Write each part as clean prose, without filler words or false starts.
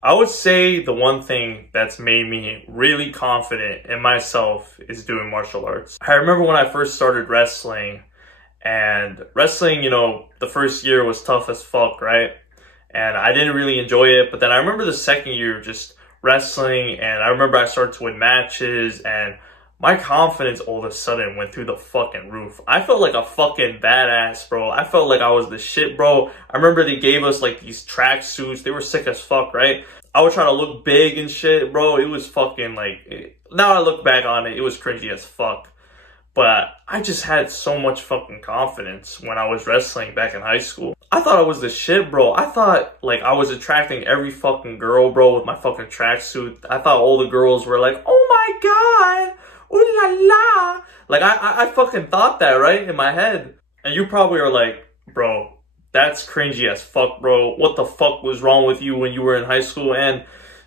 I would say the one thing that's made me really confident in myself is doing martial arts. I remember when I first started wrestling, and wrestling, the first year was tough as fuck, right? And I didn't really enjoy it, but then I remember the second year just wrestling, and I remember I started to win matches, and my confidence all of a sudden went through the fucking roof. I felt like a fucking badass, bro. I felt like I was the shit, bro. I remember they gave us like these track suits. They were sick as fuck, right? I would try to look big and shit, bro. It was fucking like, now I look back on it, it was cringy as fuck. But I just had so much fucking confidence when I was wrestling back in high school. I thought I was the shit, bro. I thought like I was attracting every fucking girl, bro, with my fucking tracksuit. I thought all the girls were like, oh my god, ooh la la. Like I fucking thought that, right, in my head. And you probably are like, bro, that's cringy as fuck, bro. What the fuck was wrong with you when you were in high school? And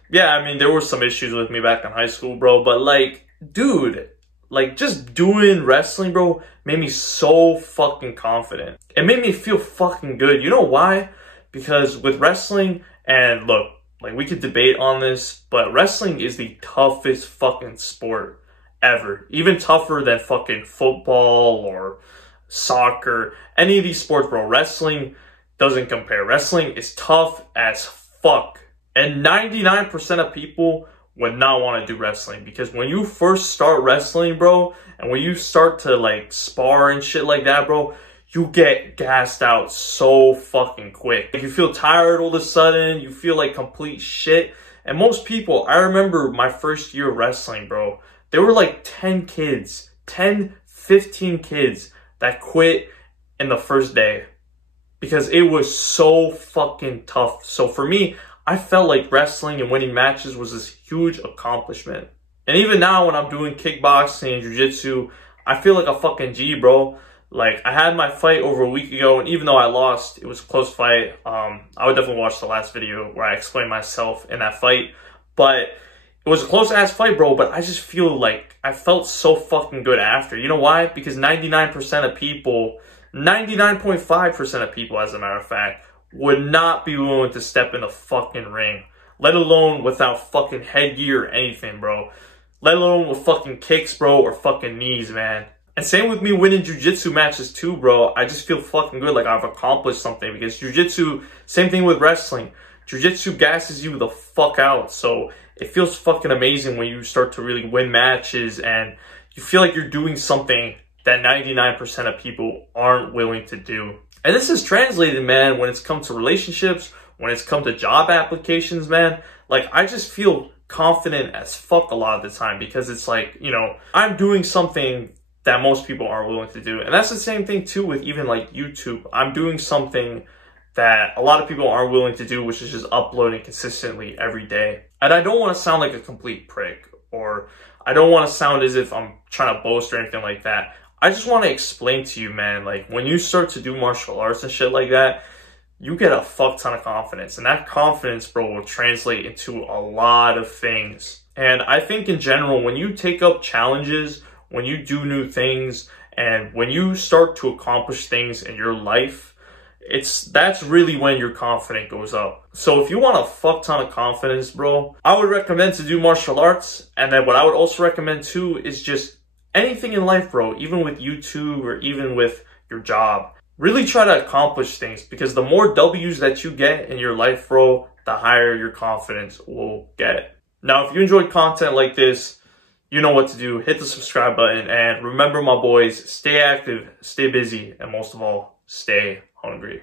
yeah, I mean, there were some issues with me back in high school, bro. But like, dude, like just doing wrestling, bro, made me so fucking confident. It made me feel fucking good. You know why? Because with wrestling, and look, like we could debate on this, but wrestling is the toughest fucking sport ever. Even tougher than fucking football or soccer, any of these sports, bro. Wrestling doesn't compare. Wrestling is tough as fuck. And 99% of people would not want to do wrestling, because when you first start wrestling, bro, and when you start to like spar and shit like that, bro, you get gassed out so fucking quick. Like, you feel tired all of a sudden, you feel like complete shit. And most people, I remember my first year of wrestling, bro, there were like 10 kids, 10, 15 kids that quit in the first day because it was so fucking tough. So for me, I felt like wrestling and winning matches was this huge accomplishment. And even now when I'm doing kickboxing and jiu-jitsu, I feel like a fucking G, bro. Like, I had my fight over a week ago, and even though I lost, it was a close fight. I would definitely watch the last video where I explained myself in that fight. But it was a close-ass fight, bro, but I just feel like I felt so fucking good after. You know why? Because 99% of people, 99.5% of people, as a matter of fact, would not be willing to step in the fucking ring. Let alone without fucking headgear or anything, bro. Let alone with fucking kicks, bro, or fucking knees, man. And same with me winning jiu-jitsu matches too, bro. I just feel fucking good, like I've accomplished something. Because jiu-jitsu, same thing with wrestling. Jiu-jitsu gasses you the fuck out. So it feels fucking amazing when you start to really win matches and you feel like you're doing something that 99% of people aren't willing to do. And this is translated, man, when it's come to relationships, when it's come to job applications, man. Like, I just feel confident as fuck a lot of the time because it's like, I'm doing something that most people aren't willing to do. And that's the same thing too with even like YouTube. I'm doing something that a lot of people aren't willing to do, which is just uploading consistently every day. And I don't want to sound like a complete prick, or I don't want to sound as if I'm trying to boast or anything like that. I just want to explain to you, man, like when you start to do martial arts and shit like that, you get a fuck ton of confidence. And that confidence, bro, will translate into a lot of things. And I think in general, when you take up challenges, when you do new things, and when you start to accomplish things in your life, that's really when your confidence goes up. So if you want a fuck ton of confidence, bro, I would recommend to do martial arts. And then what I would also recommend too is just anything in life, bro, even with YouTube or even with your job. Really try to accomplish things, because the more W's that you get in your life, bro, the higher your confidence will get. Now, if you enjoyed content like this, you know what to do. Hit the subscribe button. And remember, my boys, stay active, stay busy, and most of all, stay hungry.